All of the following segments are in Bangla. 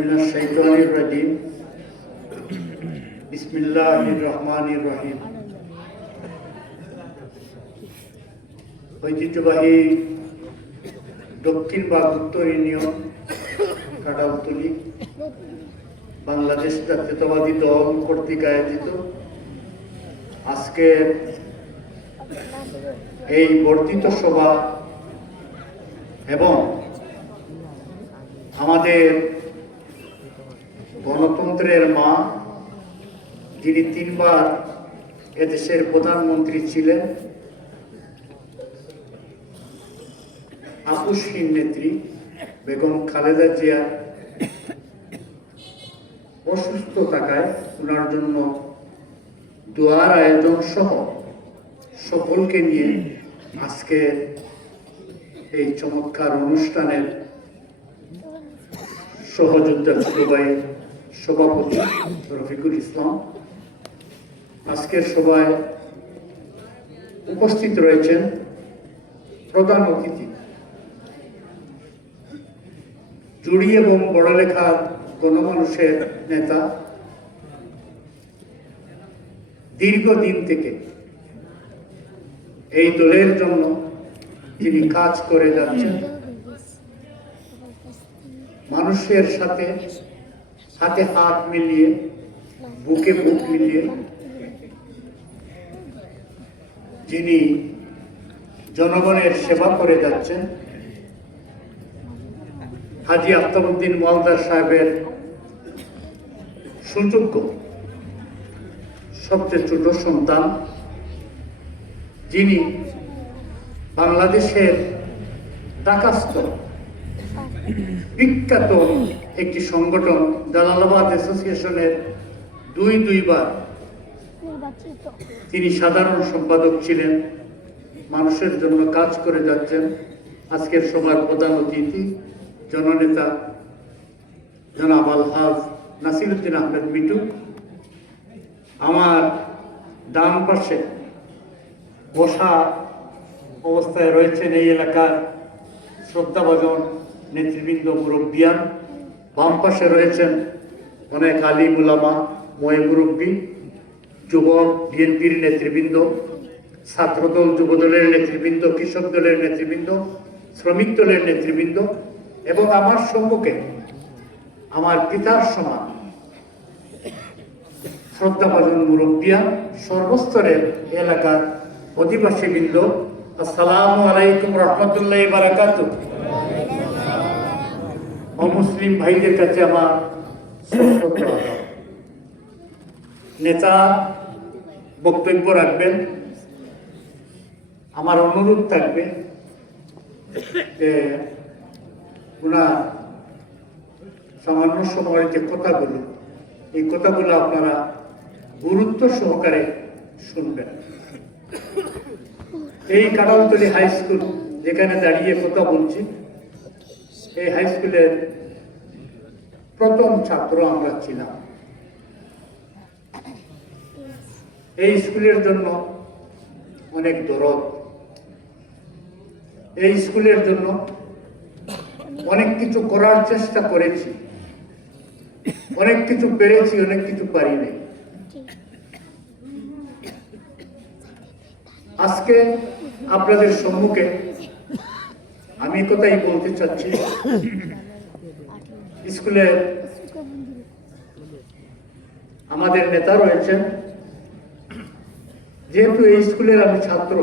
মিনাশ শাইতানির রাজিম। বিসমিল্লাহির রহমানির রহিম। ঐতিহ্যবাহী দক্ষিণ বা উত্তর ইউনিয়ন কাটালতলী বাংলাদেশ জাতীয়তাবাদী দল কর্তৃক আয়োজিত আজকের এই বর্ধিত সভা এবং আমাদের গণতন্ত্রের মা, যিনি 3 বার এদেশের প্রধানমন্ত্রী ছিলেন, আপুসহীন নেত্রী বেগম খালেদা জিয়া অসুস্থ থাকায় ওনার জন্য দোয়ার আয়োজন সহ সকলকে নিয়ে আজকে এই চমৎকার অনুষ্ঠানের সহযোদ্ধা ছোট ভাই সভাপতি রফিকুল ইসলাম। আজকের সভায় উপস্থিত রয়েছেন প্রধান অতিথি, জুড়ি এবং বড়লেখার গণমানুষের নেতা, দীর্ঘদিন থেকে এই দলের জন্য যিনি কাজ করে যাচ্ছেন, মানুষের সাথে হাতে হাত মিলিয়ে, বুকে বুক মিলিয়ে যিনি জনগণের সেবা করে যাচ্ছেন, হাজী আফতাবউদ্দিন মালদার সাহেবের সুযোগ্য সবচেয়ে ছোট সন্তান, যিনি বাংলাদেশের ঢাকাস্থ বিখ্যাত একটি সংগঠন জালালাবাদ অ্যাসোসিয়েশনের দুইবার তিনি সাধারণ সম্পাদক ছিলেন, মানুষের জন্য কাজ করে যাচ্ছেন। আজকের সভার প্রধান অতিথি জননেতা জনাব আলহাজ নাসিরউদ্দিন আহমেদ মিটু। আমার ডান পাশে বসা অবস্থায় রয়েছেন এই এলাকার শ্রদ্ধাভাজন নেতৃবৃন্দ, মুরব্বিয়ান। বাম পাশে রয়েছেন অনেক আলিম উলামা, ময় মুরব্বী, যুবক বিএনপির নেতৃবৃন্দ, ছাত্রদল যুবদলের নেতৃবৃন্দ, কৃষক দলের নেতৃবৃন্দ, শ্রমিক দলের নেতৃবৃন্দ এবং আমার সম্মুখে আমার পিতার সমান শ্রদ্ধাভাজন মুরব্বিয়ান, সর্বস্তরের এলাকার অধিবাসীবৃন্দ, আসসালামু আলাইকুম রহমতুল্লাহি ওয়া বারাকাতুহু। অমুসলিম ভাইদের কাছে আমার নেতা বক্তব্য রাখবেন। আমার অনুরোধ থাকবে যে ওনার সামান্য সময়ের যে কথাগুলো, এই কথাগুলো আপনারা গুরুত্ব সহকারে শুনবেন। এই কাটালতলী হাই স্কুল যেখানে দাঁড়িয়ে কথা বলছি, এই হাই স্কুলের প্রথম ছাত্র আমরা ছিলাম। এই স্কুলের জন্য অনেক দরদ, এই স্কুলের জন্য অনেক কিছু করার চেষ্টা করেছি, অনেক কিছু পেরেছি, অনেক কিছু পারি নাই। আজকে আপনাদের সম্মুখে আমি কথাই বলতে চাচ্ছি। স্কুলে আমাদের নেতা রয়েছেন, যেহেতু এই স্কুলের আমি ছাত্র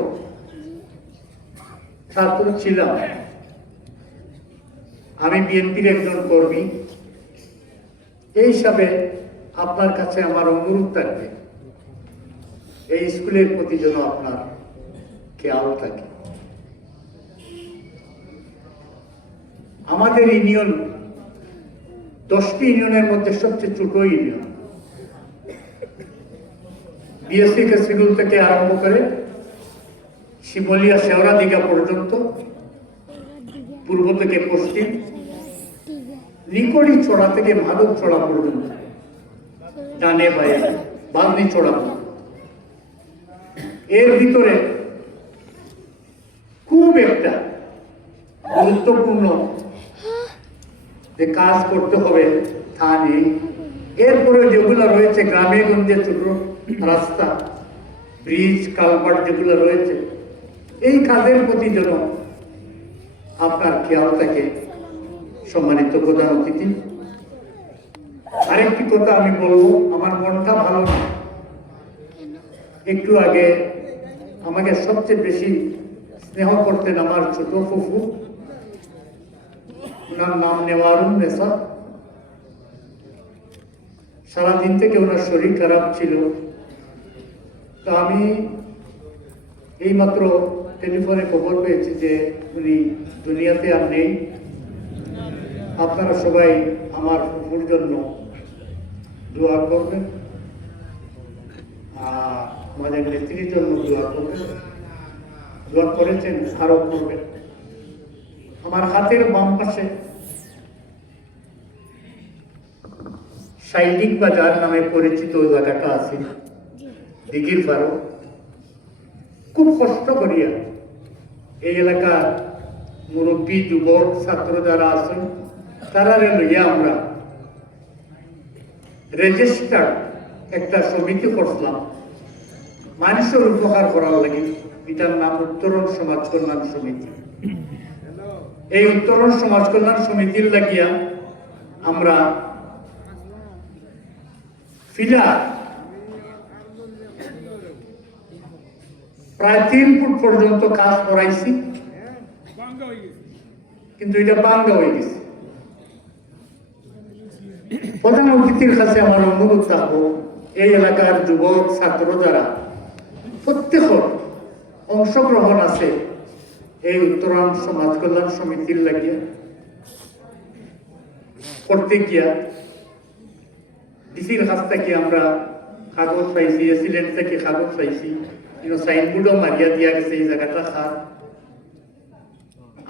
ছিলাম, আমি বিএনপির একজন কর্মী, এই হিসাবে আপনার কাছে আমার অনুরোধ থাকবে এই স্কুলের প্রতি যেন আপনার খেয়াল থাকে। আমাদের ইউনিয়ন 10টি ইউনিয়নের মধ্যে সবচেয়ে ছোট ইউনিয়ন। বিএসসি শিডিউল থেকে আরম্ভ করে শিমলিয়া শেওড়া দিঘা পর্যন্ত, পূর্ব থেকে পশ্চিম, নিকড়ি ছড়া থেকে মাদক ছড়া পর্যন্ত, ডানে বায়ে বাঁধনি ছড়া, এর ভিতরে খুব একটা গুরুত্বপূর্ণ যে কাজ করতে হবে তা নেই। এরপরে যেগুলো রয়েছে গ্রামে গঞ্জে ছোট রাস্তা, ব্রিজ, কালভার্ট যেগুলো রয়েছে, এই কাজের প্রতি যেন আপনার খেয়াল থাকে। সম্মানিত প্রধান অতিথি, আরেকটি কথা আমি বলবো, আমার মনটা ভালো না। একটু আগে আমাকে সবচেয়ে বেশি স্নেহ করতেন আমার ছোট ফুফু, ওনার নাম নেওয়ারুন নেশা। সারাদিন থেকে ওনার শরীর খারাপ ছিল, তো আমি এইমাত্র টেলিফোনে খবর পেয়েছি যে উনি দুনিয়াতে আর নেই। আপনারা সবাই আমার ফুফুর জন্য দোয়া করবেন, আর আমাদের নেত্রীর জন্য দোয়া করবেন। দোয়া করেছেন, আরো করবেন। আমার হাতের বাম পাশে শাইলিক বাজার নামে পরিচিত জায়গাটা আছে, দিঘির পাড়ো। খুব কষ্ট করিয়া এই এলাকার মুরব্বী, যুবক, ছাত্র যারা আছেন, তারা লইয়া আমরা রেজিস্টার একটা সমিতি করছিলাম মানুষের উপকার করার লাগে। এটার নাম উত্তরণ সমাজ কল্যাণ সমিতি। এই উত্তরণ সমাজ কল্যাণ সমিতির লাগিয়া আমরা ফিলার প্রায় 3 ফুট পর্যন্ত কাজ করাইছি, কিন্তু এটা বাঙ্গা হয়ে গেছে। প্রধান অতিথির কাছে আমার অনুরোধ থাকবো, এই এলাকার যুবক, ছাত্র যারা প্রত্যেকের অংশগ্রহণ আছে এই উত্তরণ সমাজ কল্যাণ সমিতির লাগিয়া করতে গিয়া ডিসির কাছ থেকে আমরা কাগজ পাইছি, এসিডেন্ট থেকে কাগজ পাইছি, সাইনবোর্ডও মারিয়া দিয়া গেছে এই জায়গাটা খার।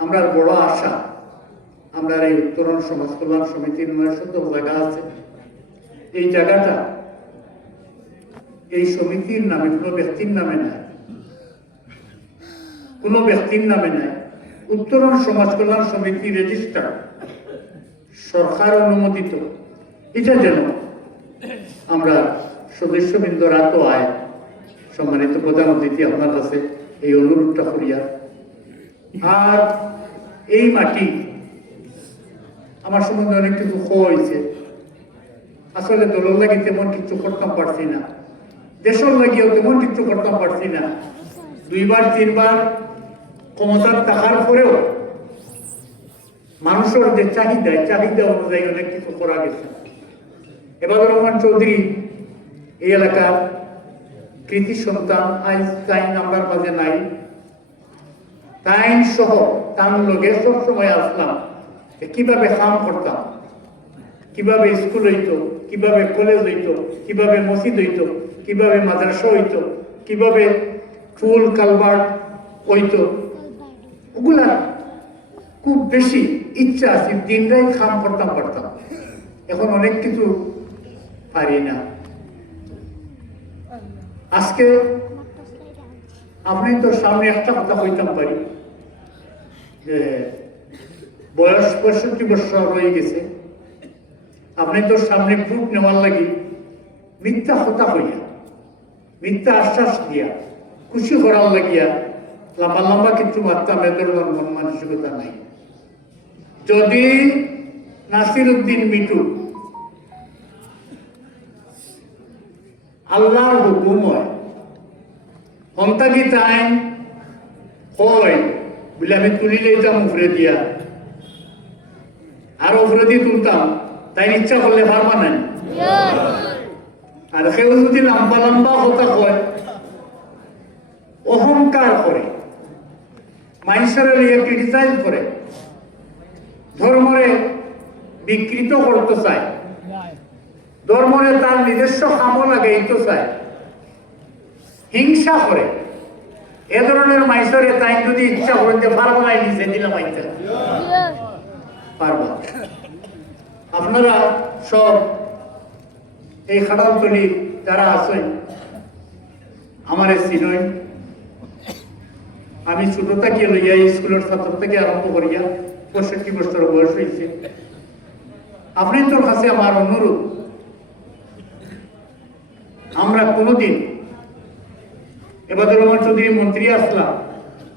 আমরা বড় আশা, আমরা এই উত্তরণ সমাজ কল্যাণ সমিতির 900 জায়গা আছে, এই জায়গাটা এই সমিতির নামে, কোনো ব্যক্তির নামে নাই, কোনো ব্যক্তির নামে নাই। উত্তরণ সমাজ কল্যাণ সমিতি রেজিস্টার, সরকার অনুমোদিত। এটা যেন আমরা সদস্যবৃন্দরা তো আয়। সম্মানিত প্রধান অতিথি, আপনার কাছে এই অনুরোধটা করিয়া, আর এই মাটি আমার সম্বন্ধে অনেক কিছু হয়েছে। আসলে দলের লাগে তেমন কিছু করতাম পারছি না, দেশের লাগিয়েও তেমন কিছু করতাম পারছি না। 2বার 3বার ক্ষমতার থাকার পরেও মানুষের যে চাহিদা অনুযায়ী অনেক কিছু করা গেছে। এবার রহমান চৌধুরী এই এলাকার কৃতি সন্তান, আইনস্টাইন আমার মাঝে নাই, তাইন সহ তার লগে সবসময় আসলাম কিভাবে কাম করতাম, কিভাবে স্কুল হইতো, কিভাবে কলেজ হইতো, কিভাবে মসজিদ হইতো, কিভাবে মাদ্রাসা হইতো, কিভাবে ফুল কালভার্ট হইতো, ওগুলা খুব বেশি ইচ্ছা আছে। দিনরাই কাম করতাম পারতাম, এখন অনেক কিছু পারি না। আজকে আপনি তো সামনে একটা কথা কইতাম পারি যে বয়স 65 বছর হয়ে গেছে, আপনি তো সামনে ভোট নেওয়ার লাগি মিথ্যা কথা হইয়া, মিথ্যা আশ্বাস দিয়া, খুশি করার লাগিয়া লম্বা লম্বা কিছু মাত্রা মেয়েদের মন মানসিকতা নাই। যদি নাসির উদ্দিন মিটু আল্লাহর হুকুম হয়, হন্তাগীত আইন হয় বলে আমি তুলি লইতাম উফরে দিয়া, আর উফরে দিয়ে তুলতাম, তাই ইচ্ছা করলে পারবা নাই। আর কেউ যদি লম্বা লম্বা কথা হয়, অহংকার করে, মানুষের ক্রিটিসাইজ করে, ধর্মরে বিকৃত করতে চায়, ধর্মরে তার নিজস্ব কামও লাগাইতে চায়, হিংসা করে, এ ধরনের মানুষের তাই যদি ইচ্ছা করতে পারবো না, নিচে দিলাম পারবা। আপনারা সব এই খাটালতলি যারা আছেন আমার চিনই, আমি ছোট থেকে লইয়া স্কুলের ছাত্র থেকে আরম্ভ করিয়া 65 বছর বয়স হয়েছে, আপনি তোর কাছে আমার অনুরোধ, আমরা কোনোদিন এবাদুর রহমান চৌধুরী মন্ত্রী আসলাম,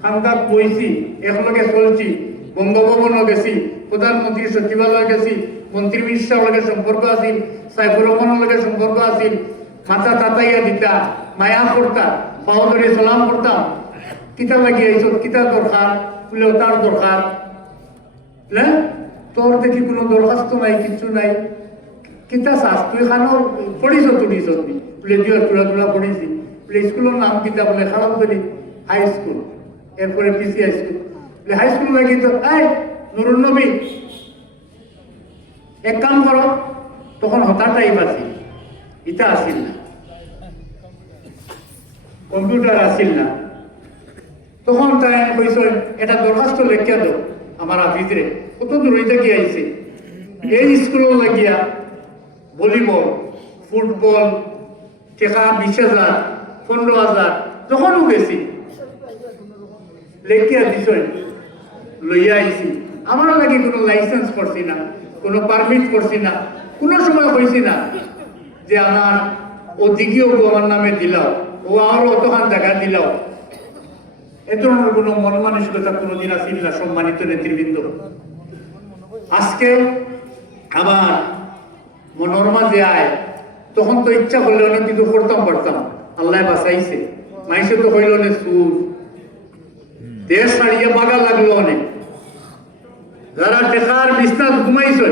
খানদাত বইছি, একলগে চলছি, বঙ্গভবনও গেছি, প্রধানমন্ত্রী সচিবালয় গেছি, মন্ত্রী মিনিস্টার লগে সম্পর্ক আছিল, সাইফুর রহমানের লগে সম্পর্ক আছিল, মাথা তাতাইয়া দিতা, মায়া করতা, পাও ধরে সালাম করতাম, কিতা লাগিয়ে এইসব কিতা দরকার বলে তার দরকার, হ্যাঁ তোর দেখি কোনো দরখাস্ত নাই, কিচ্ছু নাই, কিতা চাস তুই খানো পড়িস তুলিস বলে দিয়ে চূড়া চূড়া পড়েছি বলে স্কুলের নাম কিতা বলে খারাপ করি হাই স্কুল, এরপরে পিসি হাই স্কুল, বলে হাই স্কুল লাগি তো এই নুরুন নবী এক কাম করো, তখন হঠাৎই বাসি ইটা আসিল না, কম্পিউটার আসিল না, তখন তাই কইস এটা দরখাস্ত লেখিয়া দাও আমার অফিসে, কত দূর হইতে কি আইছে এই স্কুলের লাগিয়া ভলিবল ফুটবল টেকা 20,000 15,000 যখনও গেছি লেখিয়া দিছ লইয়া আইছি, আমার লাগে কোনো লাইসেন্স করছি না, কোনো পারমিট করছি না, কোনো সময় হয়েছি না যে আমার ও দিঘিও আমার নামে দিলাও, ও আরো অতখান জায়গা দিলাও, এ ধরনের কোনো মন মানসিকতা কোনোদিন আসিল না। সম্মানিত নেতৃবৃন্দ, আজকে আবার মনোরমা যে আয়, তখন তো ইচ্ছা করলে অনেক কিছু করতাম পারতাম, আল্লাহ বাঁচাইছে, মাইসে তো হইল অনেক সুর, দেশ ছাড়িয়ে বাগা লাগলো অনেক, যারা টেকার বিছনাত ঘুমাইছে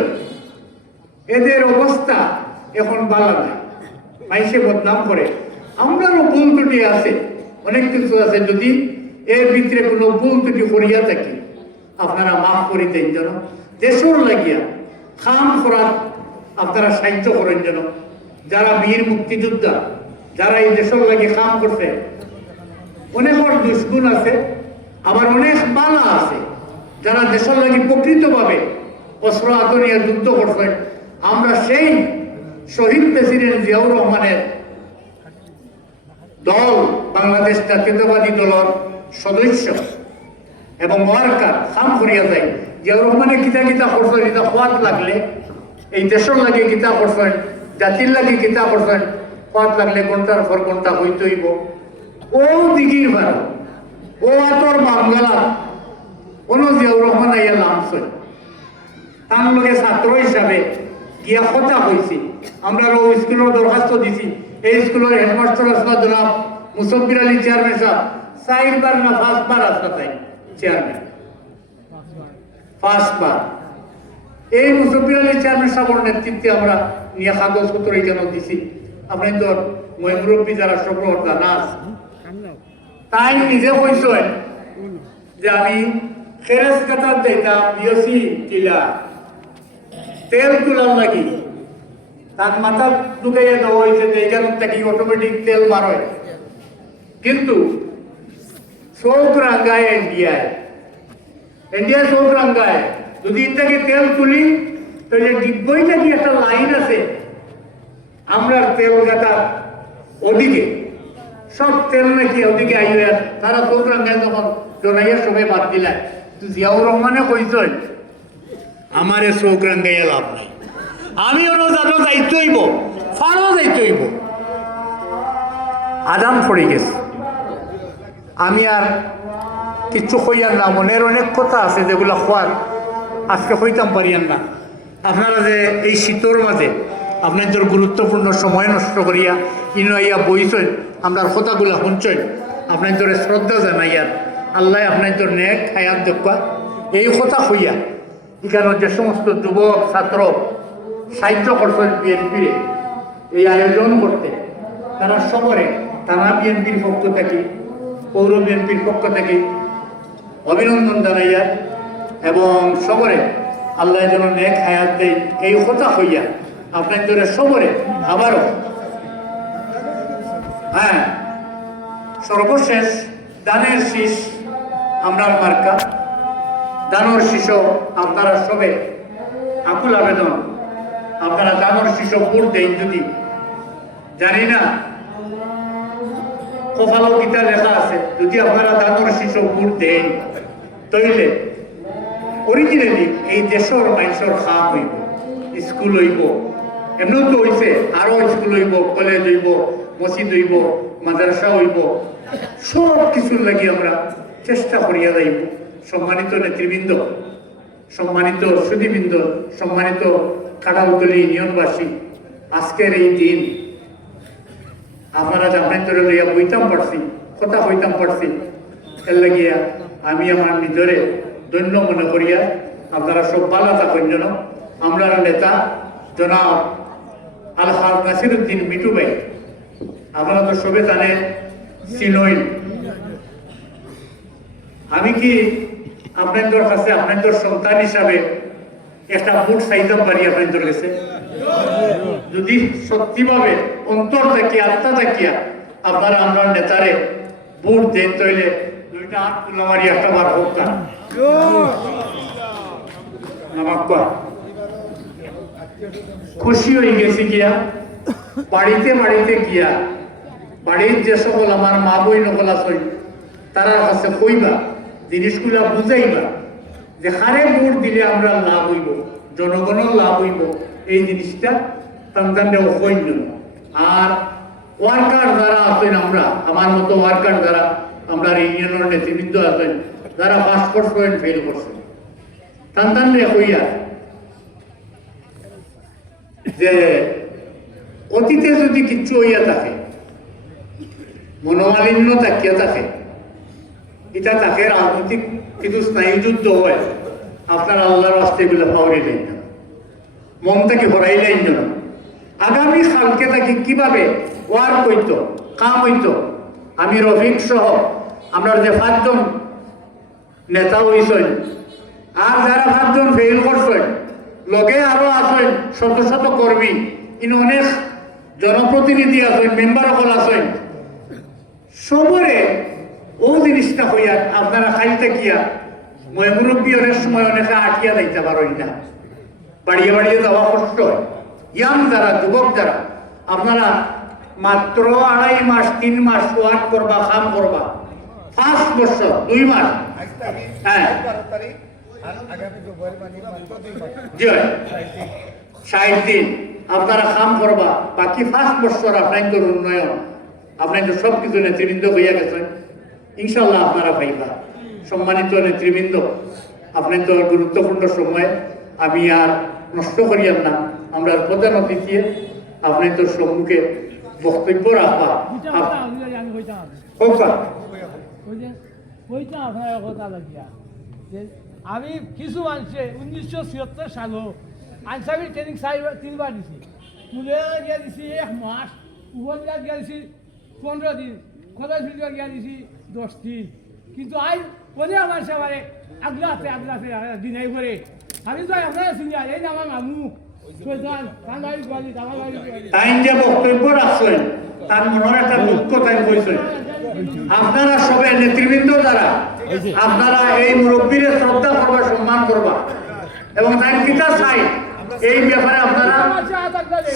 এদের অবস্থা এখন বালা নাই, মাইসে বদনাম করে, আমরারও ভুল ত্রুটি আছে, অনেক কিছু আছে, যদি এর ভিতরে কোনো ভুল ত্রুটি করিয়া থাকি আপনারা মাফ করে দেন, যেন দেশর লাগিয়া খাম খরাত আপনারা সাহায্য করেন, যেন যারা বীর মুক্তিযোদ্ধা, যারা এই দেশের লাগে কাম করছে, অনেকের দুষ্গুণ আছে, আবার অনেক বালা আছে, যারা দেশের লাগে প্রকৃতভাবে অস্ত্র হাতে নিয়ে যুদ্ধ করছেন। আমরা সেই শহীদ প্রেসিডেন্ট জিয়াউর রহমানের দল, বাংলাদেশ জাতীয়তাবাদী দলের সদস্য এবং ওয়ার্কার কাম করিয়া যায়, জিয়াউর রহমানের কিতা কিতা করছেন, এটা হওয়াত লাগলে এই দেশের লাগে কিতা করছেন, জাতির লাগে কিতা করছেন, হওয়াত লাগলে ঘন্টার পর ঘন্টা হইতে হইব। ও দিঘির ভাড়া, ও আতর বাংলা কোন জিয়াউর রহমান আইয়া নামছেন, তার লগে ছাত্র হিসাবে গিয়া কথা হয়েছি, আমরা ও স্কুলের দরখাস্ত দিছি, এই স্কুলের হেডমাস্টার আসলা জনাব মুসব্বির আলী চেয়ারম্যান সাহেব 4 বার না 5 বার আসলা তাই চেয়ারম্যান 5 বার, এই মুসব্বির আলী চেয়ারম্যান সাহেবের নেতৃত্বে আমরা নিয়ে কাগজপত্র এখানে দিছি। আপনি তো মুরব্বী যারা সকল জানা আছে, তাই নিজে কইছেন যে আমি খেরেস কাতার দিতাম বিওসি টিলা তেল তুলার লাগি, তার মাথা ঢুকাইয়া দেওয়া হয়েছে যে এখান থেকে অটোমেটিক তেল বার হয়, কিন্তু চৌক রাঙ্গায় ইন্ডিয়া চৌক রাঙ্গায় যদি এটাকে তেল তুলি তাহলে ডিব্বইটা কি একটা লাইন আছে, আমরা তেল গাতা ওদিকে সব তেল নাকি ওদিকে আইলে, তারা চৌক রাঙ্গায় যখন জনাইয়া সবাই বাদ দিলেন, জিয়াউর রহমানে কইছেন আমার চৌক রাঙ্গাইয়া লাভ নাই, আমি ওর জানো যাইতে হইব, ফারও যাইতে হইব, আদান পড়ে গেছে, আমি আর কিচ্ছু কইয়ার না, মনের অনেক কথা আছে যেগুলো খোয়ার আজকে কইতাম পারিয়ান না। আপনারা যে এই শীতর মাঝে আপনাদের গুরুত্বপূর্ণ সময় নষ্ট করিয়া ইনো আইয়া বইছেন, আমরা কথাগুলা শুনছেন, আপনাদের শ্রদ্ধা জানাইয়ার, আল্লাহ আপনাদের নেক হায়াত দেখা, এই কথা হইয়া এখানে যে সমস্ত যুবক ছাত্র সাহায্য করছেন বিএনপির এই আয়োজন করতে, তারা সবরে থানা বিএনপির পক্ষ থেকে, পৌর বিএনপির পক্ষ থেকে অভিনন্দন জানাইয়া এবং সবরে আল্লাহ যেন নেক হায়াত দেয় এই কথা হইয়া আপনাদের সবরে আবারও সর্বশেষ দানের শীষ আমরা মার্কা, দানোর শিশু আপনারা সবে আকুল আবেদন, আপনারা দানোর শিশু ভোট দেন, যদি জানি না কপালো গীতা লেখা আছে, যদি আপনারা দানোর শিশু ভোট দেন তাইলে অরিজিনালি এই দেশের মানুষের খাম হইব, স্কুল হইব, এমনিও তো হইছে, আরো স্কুল হইব, কলেজ হইব, মসজিদ হইব, মাদ্রাসা হইব, সব কিছুর লাগি আমরা চেষ্টা করিয়া যাইব। সম্মানিত নেতৃবৃন্দ, সম্মানিত সুধীবৃন্দ, সম্মানিত কাঁঠালতলী ইউনিয়নবাসী, আজকের এই দিন আপনারা জানেন ধরে লইয়া বইতাম পারছি, কথা হইতাম পারছি, এর লাগিয়া আমি আমার নিজরে ধন্য মনে করিয়া আপনারা সব ভালো থাকেন যেন। আমরা নেতা জনাব আলহাজ নাসিরউদ্দিন মিটু ভাই, আপনারা তো সবে জানেন সিনইন। আমি কি আপনাদের কাছে আপনাদের সন্তান হিসাবে একটা ভোট চাইতাম পারি আপনাদের কাছে? যদি সত্যিভাবে অন্তর থাকিয়া আত্মা থাকিয়া আপনারা আমরা নেতারে ভোট দেন, তৈলে দুইটা হাত তুলা মারি একটা বার হোক না খুশি হয়ে গেছি গিয়া বাড়িতে বাড়িতে গিয়া, বাড়ির যে সকল আমার মা বই নকল আছে তারা কাছে কইবা, জিনিসগুলা বুঝাইবা যে হারে ভোট দিলে আমরা লাভ হইব, জনগণের লাভ হইব, এই জিনিসটা সন্তানদের হইল। আর ওয়ার্কার যারা আছেন, আমরা আমার মতো ওয়ার্কার যারা আমরা ইউনিয়নের নেতৃবৃন্দ আছেন, যারা পাস করছেন ফেল করছেন, সন্তানরে হইয়া যে অতীতে যদি কিচ্ছু হইয়া থাকে, মনোমালিন্য থাকিয়া থাকে, এটা তাকে রাজনৈতিক কিছু স্নায়ুযুদ্ধ হয়, আপনার আল্লাহর রাস্তায় এগুলো পাওয়াই না, মন থেকে হরাইলেন না। আগামী কালকে তাকে কিভাবে ওয়ার্ক হইতো, কাম হইতো, আমি রফিক সহ আমরা যে 5 জন নেতা হইছেন, আর যারা 5 জন ফেল করছেন, লগে আরো আছেন শত শত কর্মী, ইন অনেক জনপ্রতিনিধি আছেন, মেম্বার সকল আছেন, সবরে ও জিনিসটা হইয়া আপনারা খাইতে গিয়া মুরব্বী অনেক সময় অনেকে আটিয়া দিতে পারেন না, বাড়িয়ে বাড়িয়ে যাওয়া কষ্ট হয়। ইয়াং যারা, যুবক যারা, আপনারা মাত্র 2.5 মাস 3 মাস ওয়ার্ক করবা, কাম করবা, 5 বছর 2 মাস, হ্যাঁ 60 দিন আপনারা কাম করবা, বাকি 5 বছর আপনাদের উন্নয়ন, আপনাদের সবকিছু নেতৃবৃন্দ হইয়া গেছেন, ইনশাল্লাহ আপনারা পাইবা। সম্মানিত নেতৃবৃন্দ, আপনাদের গুরুত্বপূর্ণ সময় আমি আর নষ্ট করিয়াম না, আমরা প্রধান অতিথি আপনাদের সম্মুখে বক্তব্য রাখবা। আমি কিছু মানুষে 1976 সালও আনসামি ট্রেনিং 3বার দিছি, তুলে গিয়ে দিছি 1 মাস, উপজেলা গিয়ে দিছি 15 দিন, কলেজ ফিল্ডে গিয়ে দিছি 10 দিন, কিন্তু আজ বলে আমার সবাই আগলাতে দিনাই করে আমি তো আপনারা চিনি, এই আমার মামু তাই যে বক্তব্য রাখছেন তার মনের একটা দুঃখ তাই কইছেন। আপনারা সবাই নেতৃবৃন্দ যারা, আপনারা এই মুরব্বীর শ্রদ্ধা করবা, সম্মান করবা, এবং তাই কিতা চাই এই ব্যাপারে আপনারা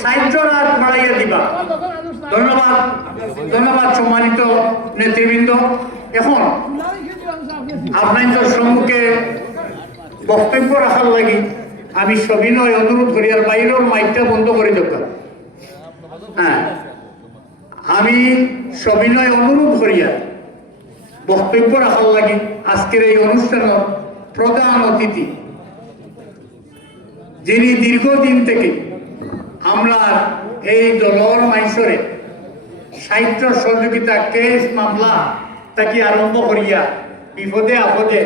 সাহায্য আর বাড়াইয়া দিবা। ধন্যবাদ, ধন্যবাদ সম্মানিত নেতৃবৃন্দ। এখন আপনাদের সম্মুখে বক্তব্য রাখার লাগি আমি সবিনয় অনুরোধ করি, আর বাইরের মাইকটা বন্ধ করে দরকার। হ্যাঁ, আমি সবিনয় অনুরোধ করিয়া বক্তব্য রাখার লাগি আজকের এই অনুষ্ঠানের প্রধান অতিথি, যিনি দীর্ঘদিন থেকে আমরা এই দলর মাইসরে সাহিত্য সহযোগিতা, কেস মামলা তাকে আরম্ভ করিয়া বিপদে আপদে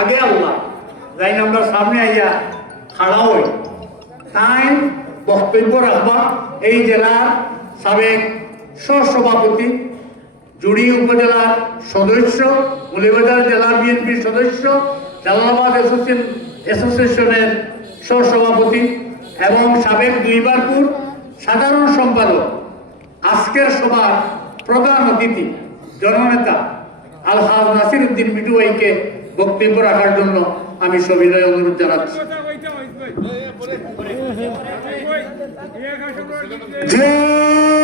আগে আল্লাহ যাই আমরা সামনে আইয়া খাড়া হই, তাই বক্তব্য রাখবা এই জেলার সাবেক সহসভাপতি, জুড়ি উপজেলার সদস্য, মৌলভীবাজার জেলা বিএনপির সদস্য, জালালাবাদ অ্যাসোসিয়েশনের সহসভাপতি এবং সাবেক 2বারপুর সাধারণ সম্পাদক, আজকের সভার প্রধান অতিথি জননেতা আলহাজ নাসিরউদ্দিন মিটু ভাইকে বক্তব্য রাখার জন্য আমি সবিনয় অনুরোধ জানাচ্ছি। জয়